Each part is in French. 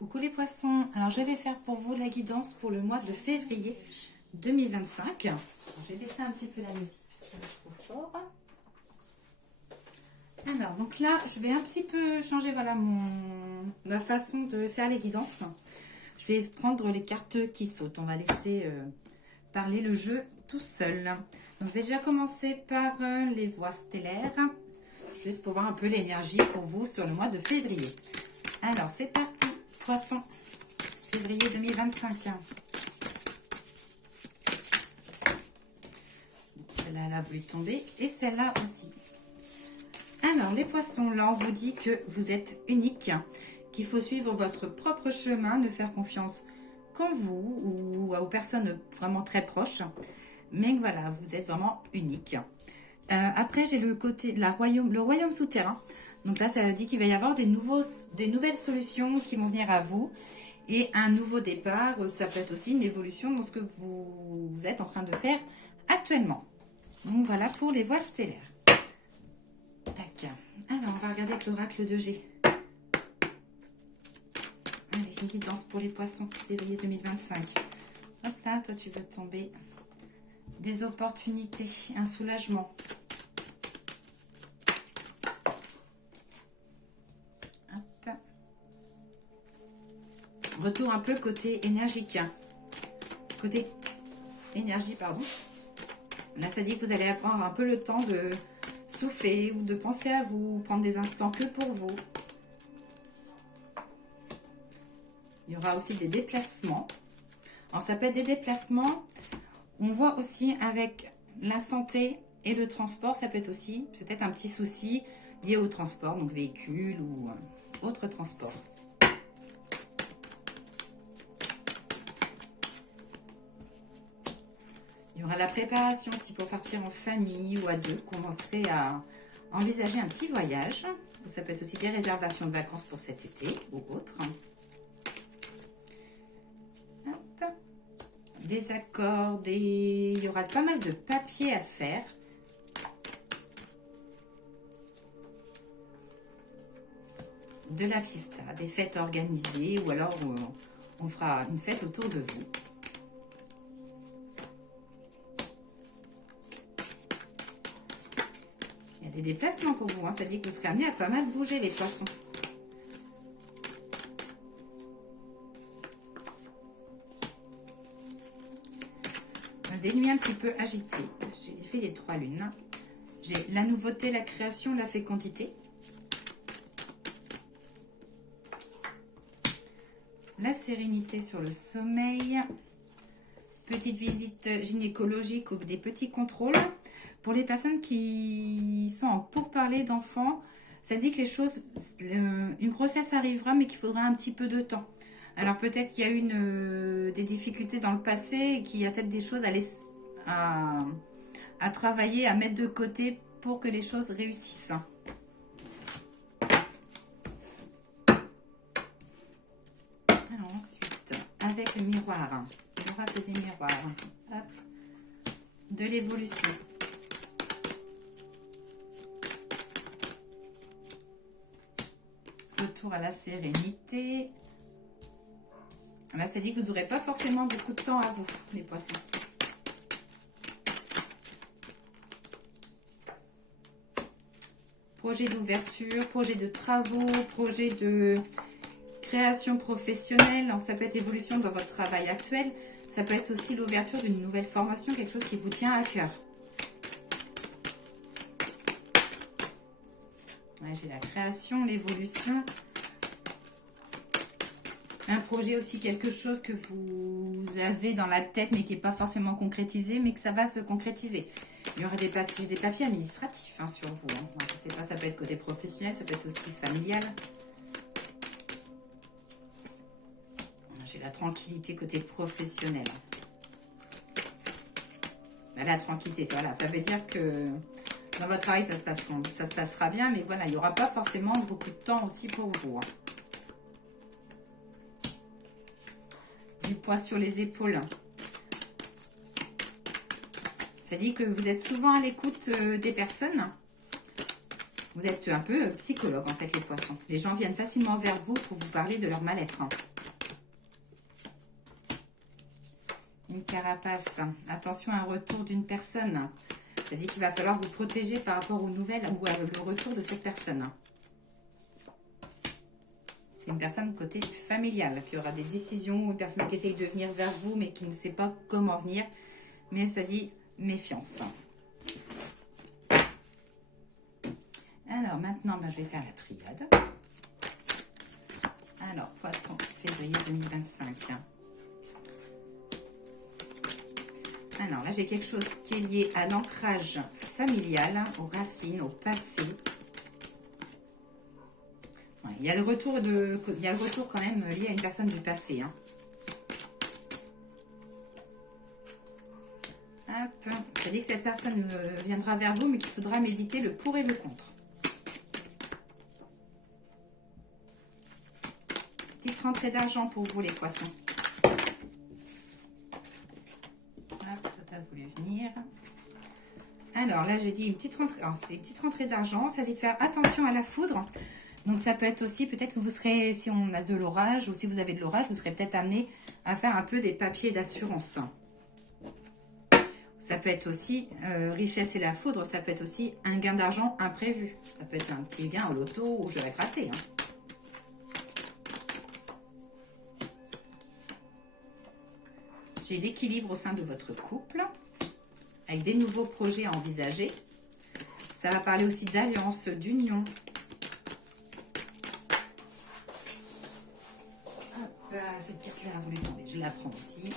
Coucou les poissons, alors je vais faire pour vous la guidance pour le mois de février 2025. Alors, je vais baisser un petit peu la musique parce que ça va trop fort. Alors donc là je vais un petit peu changer voilà ma façon de faire les guidances. Je vais prendre les cartes qui sautent, on va laisser parler le jeu tout seul. Donc je vais déjà commencer par les voies stellaires, juste pour voir un peu l'énergie pour vous sur le mois de février. Alors c'est parti. Poisson, février 2025. Celle-là, elle a voulu tomber. Et celle-là aussi. Alors, les poissons, là, on vous dit que vous êtes unique, qu'il faut suivre votre propre chemin, ne faire confiance qu'en vous ou aux personnes vraiment très proches. Mais voilà, vous êtes vraiment unique. Après, j'ai le côté de le royaume souterrain. Donc là, ça dit qu'il va y avoir des nouvelles solutions qui vont venir à vous. Et un nouveau départ, ça peut être aussi une évolution dans ce que vous êtes en train de faire actuellement. Donc voilà pour les voies stellaires. Tac. Alors, on va regarder avec l'oracle de G. Allez, une guidance pour les poissons, février 2025. Hop là, toi tu veux tomber. Des opportunités, un soulagement. Retour un peu côté énergique. Côté énergie, pardon. Là, ça dit que vous allez prendre un peu le temps de souffler ou de penser à vous, prendre des instants que pour vous. Il y aura aussi des déplacements. Alors, ça peut être des déplacements. On voit aussi avec la santé et le transport, ça peut être aussi peut-être un petit souci lié au transport, donc véhicule ou autre transport. Il y aura la préparation aussi pour partir en famille ou à deux. Commencerez à envisager un petit voyage. Ça peut être aussi des réservations de vacances pour cet été ou autre. Hop. Des accords, il y aura pas mal de papiers à faire. De la fiesta, des fêtes organisées ou alors on fera une fête autour de vous. Des déplacements pour vous, hein. Ça dit que vous serez amené à pas mal bouger les poissons. Des nuits un petit peu agitées. J'ai fait les 3 lunes. J'ai la nouveauté, la création, la fécondité. La sérénité sur le sommeil. Petite visite gynécologique ou des petits contrôles. Pour les personnes qui sont en pourparlers d'enfants, ça dit que les choses, une grossesse arrivera, mais qu'il faudra un petit peu de temps. Alors peut-être qu'il y a eu des difficultés dans le passé et qu'il y a peut-être des choses à travailler, à mettre de côté pour que les choses réussissent. Alors ensuite, avec le miroir, l'oracle des miroirs, hop, de l'évolution. Retour à la sérénité. Là, ça dit que vous n'aurez pas forcément beaucoup de temps à vous, les poissons. Projet d'ouverture, projet de travaux, projet de création professionnelle. Donc, ça peut être évolution dans votre travail actuel. Ça peut être aussi l'ouverture d'une nouvelle formation, quelque chose qui vous tient à cœur. Ouais, j'ai la création, l'évolution. Un projet aussi, quelque chose que vous avez dans la tête, mais qui n'est pas forcément concrétisé, mais que ça va se concrétiser. Il y aura des papiers administratifs hein, sur vous. Hein. Je ne sais pas, ça peut être côté professionnel, ça peut être aussi familial. J'ai la tranquillité côté professionnel. La tranquillité, voilà, ça veut dire que dans votre travail, ça se passera bien, mais voilà, il n'y aura pas forcément beaucoup de temps aussi pour vous. Hein. Du poids sur les épaules. Ça dit que vous êtes souvent à l'écoute des personnes. Vous êtes un peu psychologue en fait, les poissons. Les gens viennent facilement vers vous pour vous parler de leur mal-être. Hein. une carapace. Attention à un retour d'une personne. C'est-à-dire qu'il va falloir vous protéger par rapport aux nouvelles ou au retour de cette personne. C'est une personne côté familial qui aura des décisions, une personne qui essaye de venir vers vous mais qui ne sait pas comment venir. Mais ça dit méfiance. Alors maintenant, je vais faire la triade. Alors, poisson, février 2025. Alors là, j'ai quelque chose qui est lié à l'ancrage familial, aux racines, au passé. Ouais, il y a le retour quand même lié à une personne du passé. Hein. Hop. Ça dit que cette personne viendra vers vous, mais qu'il faudra méditer le pour et le contre. Petite rentrée d'argent pour vous les poissons. Hop, toi t'as voulu venir. Alors là j'ai dit une petite rentrée. Alors c'est une petite rentrée d'argent. Ça dit de faire attention à la foudre. Donc ça peut être aussi peut-être que vous serez, si on a de l'orage ou si vous avez de l'orage, vous serez peut-être amené à faire un peu des papiers d'assurance. Ça peut être aussi richesse et la foudre. Ça peut être aussi un gain d'argent imprévu. Ça peut être un petit gain au loto ou je vais gratter. Hein. J'ai l'équilibre au sein de votre couple, avec des nouveaux projets à envisager. Ça va parler aussi d'alliance, d'union. Cette carte-là a voulu tomber, je la prends aussi.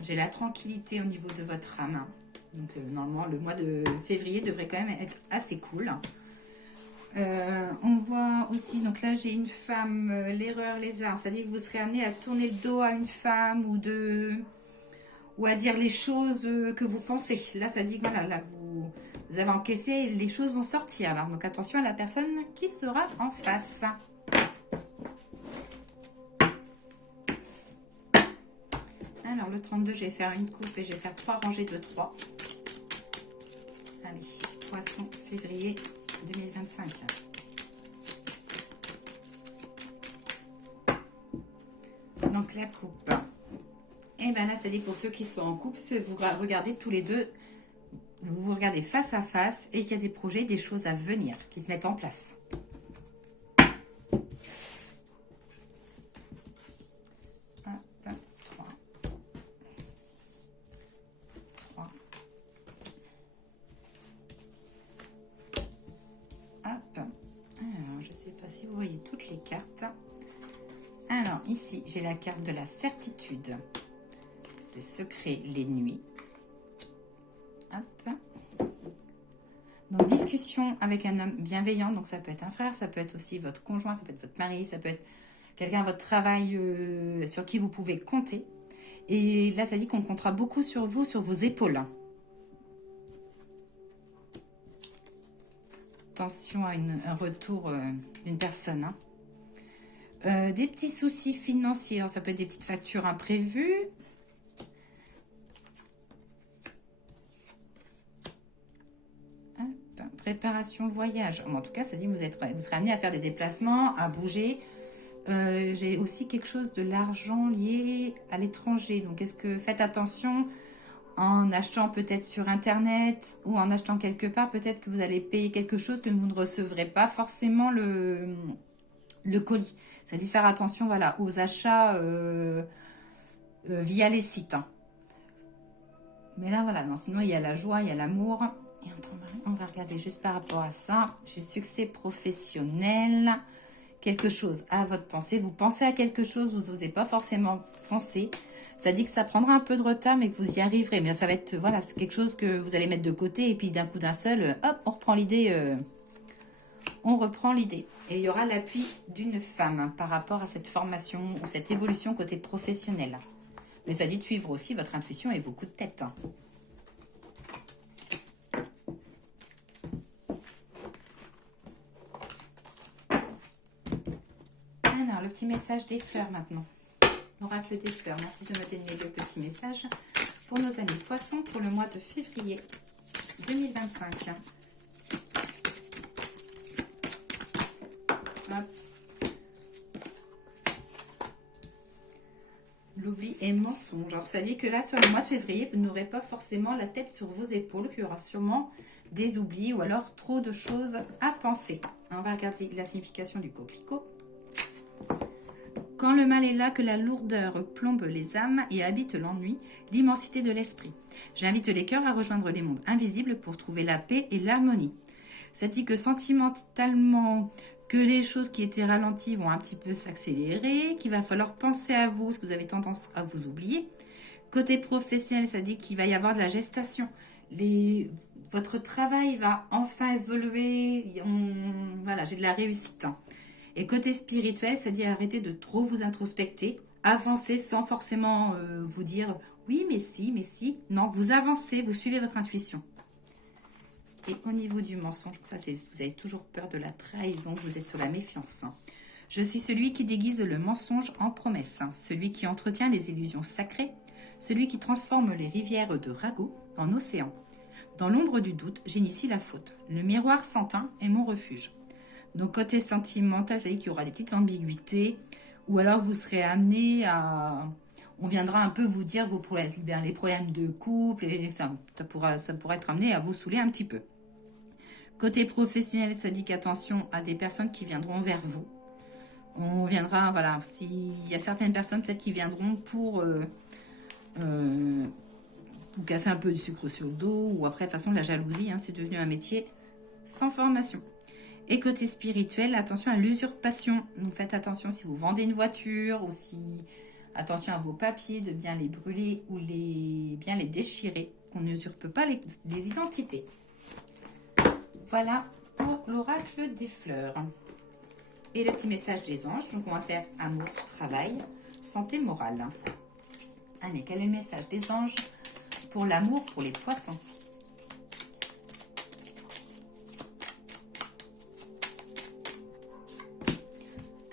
J'ai la tranquillité au niveau de votre âme. Donc normalement le mois de février devrait quand même être assez cool. On voit aussi, donc là j'ai une femme, l'erreur, lézard. Ça dit que vous serez amené à tourner le dos à une femme ou à dire les choses que vous pensez. Là ça dit que voilà, là vous avez encaissé, les choses vont sortir. Là. Donc attention à la personne qui sera en face. Alors le 32, je vais faire une coupe et je vais faire 3 rangées de 3. Allez, poisson, février 2025. Donc la coupe. Et bien là, ça dit pour ceux qui sont en couple, vous regardez tous les deux, vous vous regardez face à face et qu'il y a des projets, des choses à venir qui se mettent en place. Hop, 3. 3. Hop. Alors, je ne sais pas si vous voyez toutes les cartes. Alors, ici, j'ai la carte de la certitude. Les secrets, les nuits. Hop. Donc, discussion avec un homme bienveillant. Donc, ça peut être un frère, ça peut être aussi votre conjoint, ça peut être votre mari, ça peut être quelqu'un à votre travail sur qui vous pouvez compter. Et là, ça dit qu'on comptera beaucoup sur vous, sur vos épaules. Attention à un retour d'une personne. Hein. Des petits soucis financiers. Alors, ça peut être des petites factures imprévues. Préparation voyage. En tout cas, ça dit que vous serez amené à faire des déplacements, à bouger. J'ai aussi quelque chose de l'argent lié à l'étranger. Donc, faites attention en achetant peut-être sur Internet ou en achetant quelque part. Peut-être que vous allez payer quelque chose que vous ne recevrez pas forcément le colis. Ça dit faire attention voilà, aux achats via les sites. Hein. Mais là, voilà. Non, sinon, il y a la joie, il y a l'amour. Et on va regarder juste par rapport à ça. J'ai succès professionnel. Quelque chose à votre pensée. Vous pensez à quelque chose, vous n'osez pas forcément foncer. Ça dit que ça prendra un peu de retard, mais que vous y arriverez. Mais ça va être, voilà, c'est quelque chose que vous allez mettre de côté. Et puis d'un coup d'un seul, hop, on reprend l'idée. On reprend l'idée. Et il y aura l'appui d'une femme hein, par rapport à cette formation ou cette évolution côté professionnel. Mais ça dit de suivre aussi votre intuition et vos coups de tête. Hein. Alors, le petit message des fleurs maintenant. L'oracle des fleurs. Merci de me donner le petit message pour nos amis poissons pour le mois de février 2025. Hop. L'oubli et mensonge. Alors, ça dit que là, sur le mois de février, vous n'aurez pas forcément la tête sur vos épaules, qu'il y aura sûrement des oublis ou alors trop de choses à penser. On va regarder la signification du coquelicot. Quand le mal est là, que la lourdeur plombe les âmes et habite l'ennui, l'immensité de l'esprit. J'invite les cœurs à rejoindre les mondes invisibles pour trouver la paix et l'harmonie. Ça dit que sentimentalement, que les choses qui étaient ralenties vont un petit peu s'accélérer, qu'il va falloir penser à vous, parce que vous avez tendance à vous oublier. Côté professionnel, ça dit qu'il va y avoir de la gestation. Votre travail va enfin évoluer. Voilà, j'ai de la réussite. Et côté spirituel, ça dit arrêtez de trop vous introspecter, avancez sans forcément vous dire oui, mais si, mais si. Non, vous avancez, vous suivez votre intuition. Et au niveau du mensonge, ça c'est vous avez toujours peur de la trahison, vous êtes sur la méfiance. Je suis celui qui déguise le mensonge en promesse, celui qui entretient les illusions sacrées, celui qui transforme les rivières de ragoût en océan. Dans l'ombre du doute, j'initie la faute. Le miroir sans teint est mon refuge. Donc, côté sentimental, ça veut dire qu'il y aura des petites ambiguïtés, ou alors vous serez amené à... On viendra un peu vous dire vos problèmes, les problèmes de couple, et ça pourra être amené à vous saouler un petit peu. Côté professionnel, ça dit qu'attention à des personnes qui viendront vers vous. On viendra, voilà, s'il y a certaines personnes peut-être qui viendront pour vous casser un peu du sucre sur le dos, ou après, de toute façon, la jalousie, hein, c'est devenu un métier sans formation. Et côté spirituel, attention à l'usurpation. Donc faites attention si vous vendez une voiture ou si... Attention à vos papiers, de bien les brûler ou bien les déchirer. Qu'on n'usurpe pas les identités. Voilà pour l'oracle des fleurs. Et le petit message des anges. Donc on va faire amour, travail, santé morale. Allez, quel est le message des anges pour l'amour pour les poissons ?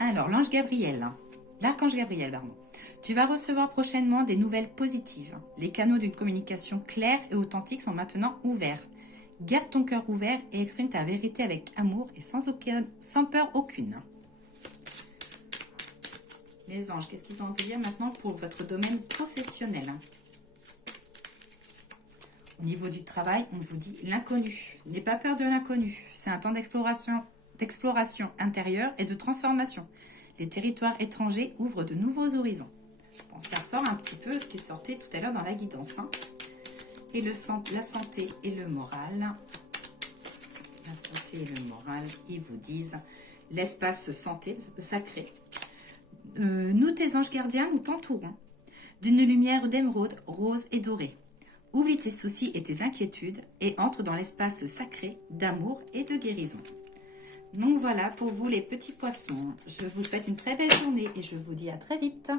Alors, l'archange Gabriel, pardon. Tu vas recevoir prochainement des nouvelles positives. Les canaux d'une communication claire et authentique sont maintenant ouverts. Garde ton cœur ouvert et exprime ta vérité avec amour et sans peur aucune. Les anges, qu'est-ce qu'ils ont à vous dire maintenant pour votre domaine professionnel ? Au niveau du travail, on vous dit l'inconnu. N'aie pas peur de l'inconnu. C'est un temps d'exploration intérieure et de transformation. Les territoires étrangers ouvrent de nouveaux horizons. Bon, ça ressort un petit peu ce qui sortait tout à l'heure dans la guidance. Hein. Et la santé et le moral. La santé et le moral, ils vous disent l'espace santé sacré. Nous, tes anges gardiens, nous t'entourons d'une lumière d'émeraude, rose et dorée. Oublie tes soucis et tes inquiétudes et entre dans l'espace sacré d'amour et de guérison. Donc voilà pour vous les petits poissons. Je vous souhaite une très belle journée et je vous dis à très vite.